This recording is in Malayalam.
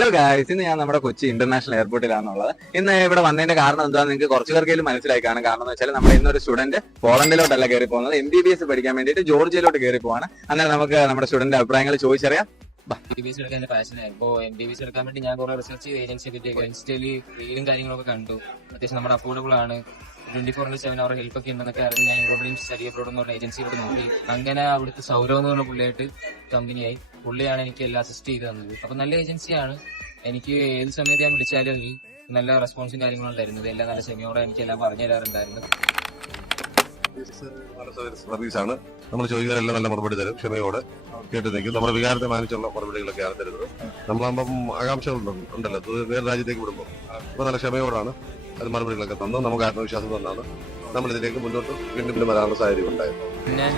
ഹലോ ഗായ്സ്, ഇന്ന് ഞാൻ നമ്മുടെ കൊച്ചി ഇന്റർനാഷണൽ എയർപോർട്ടിലാണുള്ളത്. ഇന്ന് ഇവിടെ വന്നതിന്റെ കാരണം എന്താണെന്ന് നിങ്ങൾക്ക് കുറച്ചു പേർക്കെങ്കിലും മനസ്സിലായി കാണും. കാരണം എന്ന് വെച്ചാൽ നമ്മുടെ ഇന്നൊരു സ്റ്റുഡന്റ് പോളണ്ടിലോട്ടല്ല കയറി പോകുന്നത്, MBBS പഠിക്കാൻ വേണ്ടിയിട്ട് ജോർജിയയിലോട്ട് കയറി പോവാണ്. അന്നേരം നമുക്ക് നമ്മുടെ സ്റ്റുഡന്റ് അഭിപ്രായങ്ങൾ ചോദിച്ചറിയാം. MBBS എടുക്കാൻ പാഷനായി. ഇപ്പോൾ MBBS എടുക്കാൻ വേണ്ടി ഞാൻ കുറെ റിസർച്ച് ഏജൻസിയെ പറ്റിയൊക്കെ ഇൻസ്റ്റയില് റീലും കാര്യങ്ങളൊക്കെ കണ്ടു. അത്യാവശ്യം നമ്മുടെ അഫോർഡബിൾ ആണ്, 24/7 അവർ ഹെൽപ്പ് ഒക്കെ ഉണ്ടെന്നൊക്കെ അറിഞ്ഞ് ഞാൻ ഇവിടെയും സ്റ്റഡി അബ്രോഡ് എന്ന് പറഞ്ഞ ഏജൻസിയോട് നോക്കി. അങ്ങനെ അവിടുത്തെ സൗരവ് എന്ന് പറഞ്ഞ പുള്ളിയായിട്ട് കമ്പനിയായി. പുള്ളിയാണ് എനിക്ക് എല്ലാം അസിസ്റ്റ് ചെയ്ത് തന്നത്. അപ്പൊ നല്ല ഏജൻസിയാണ്. എനിക്ക് ഏത് സമയത്ത് ഞാൻ വിളിച്ചാലും നല്ല റെസ്പോൺസും കാര്യങ്ങളും തരുന്നത്. എല്ലാം നല്ല ക്ഷമയോടെ എനിക്ക് എല്ലാം പറഞ്ഞു തരാറുണ്ടായിരുന്നു. സർവീസാണ്. നമ്മൾ ചോദിക്കാനെല്ലാം നല്ല മറുപടി തരും, ക്ഷമയോടെ കേട്ട് നിൽക്കും. നമ്മുടെ വികാരത്തെ മാനിച്ചുള്ള മറുപടികളൊക്കെയാണ് തരുന്നത്. നമ്മളാകുമ്പം ആകാംക്ഷകളുണ്ടല്ലോ വേറെ രാജ്യത്തേക്ക് വിടുമ്പോൾ, അപ്പോൾ നല്ല ക്ഷമയോടാണ് അത് മറുപടികളൊക്കെ തന്നു. നമുക്ക് ആത്മവിശ്വാസം തന്നാണ് നമ്മൾ ഇതിലേക്ക് മുന്നോട്ട് വീണ്ടും വരാനുള്ള സാഹചര്യം ഉണ്ടായിരുന്നു. പിന്നെ